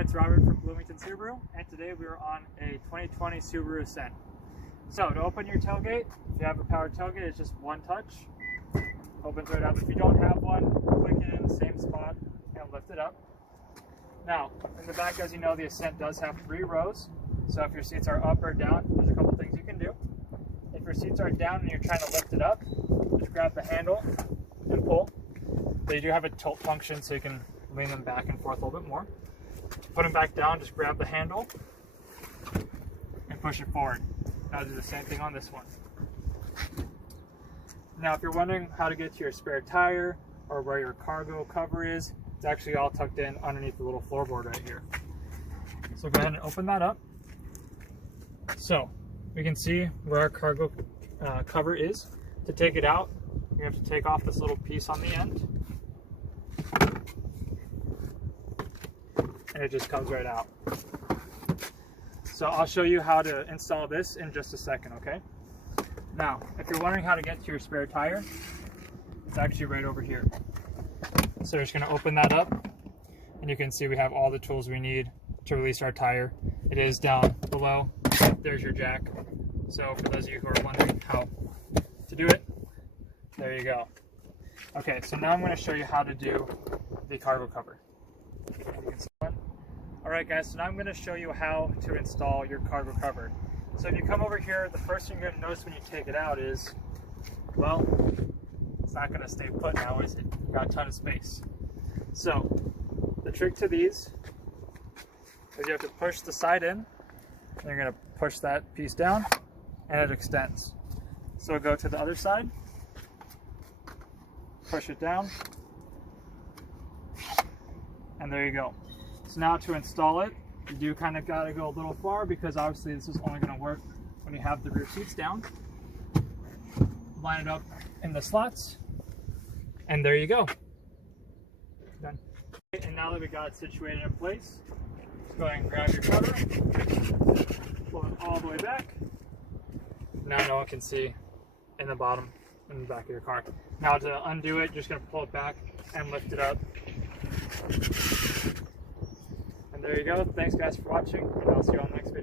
it's Robert from Bloomington Subaru, and today we are on a 2020 Subaru Ascent. So to open your tailgate, if you have a powered tailgate, it's just one touch. Opens right up. If you don't have one, click it in the same spot and lift it up. Now, in the back, as you know, the Ascent does have 3 rows. So if your seats are up or down, there's a couple things you can do. If your seats are down and you're trying to lift it up, just grab the handle and pull. They do have a tilt function, so you can lean them back and forth a little bit more. Put them back down, just grab the handle and push it forward. Now do the same thing on this one. Now if you're wondering how to get to your spare tire or where your cargo cover is, it's actually all tucked in underneath the little floorboard right here. So go ahead and open that up. So we can see where our cargo cover is. To take it out, you have to take off this little piece on the end. And it just comes right out. So I'll show you how to install this in just a second, okay? Now, if you're wondering how to get to your spare tire, it's actually right over here. So we're just gonna open that up, and you can see we have all the tools we need to release our tire. It is down below. There's your jack. So for those of you who are wondering how to do it, there you go. Okay, so now I'm gonna show you how to do the cargo cover. Alright guys, so now I'm going to show you how to install your cargo cover. So if you come over here, the first thing you're going to notice when you take it out is, well, it's not going to stay put now, is it? You've got a ton of space. So the trick to these is you have to push the side in, and you're going to push that piece down, and it extends. So go to the other side, push it down, and there you go. So now to install it, you do kind of got to go a little far because obviously this is only going to work when you have the rear seats down. Line it up in the slots, and there you go. Done. And now that we got it situated in place, just go ahead and grab your cover, pull it all the way back. Now no one can see in the bottom, in the back of your car. Now to undo it, just going to pull it back and lift it up. And there you go. Thanks guys for watching, and I'll see you on the next video.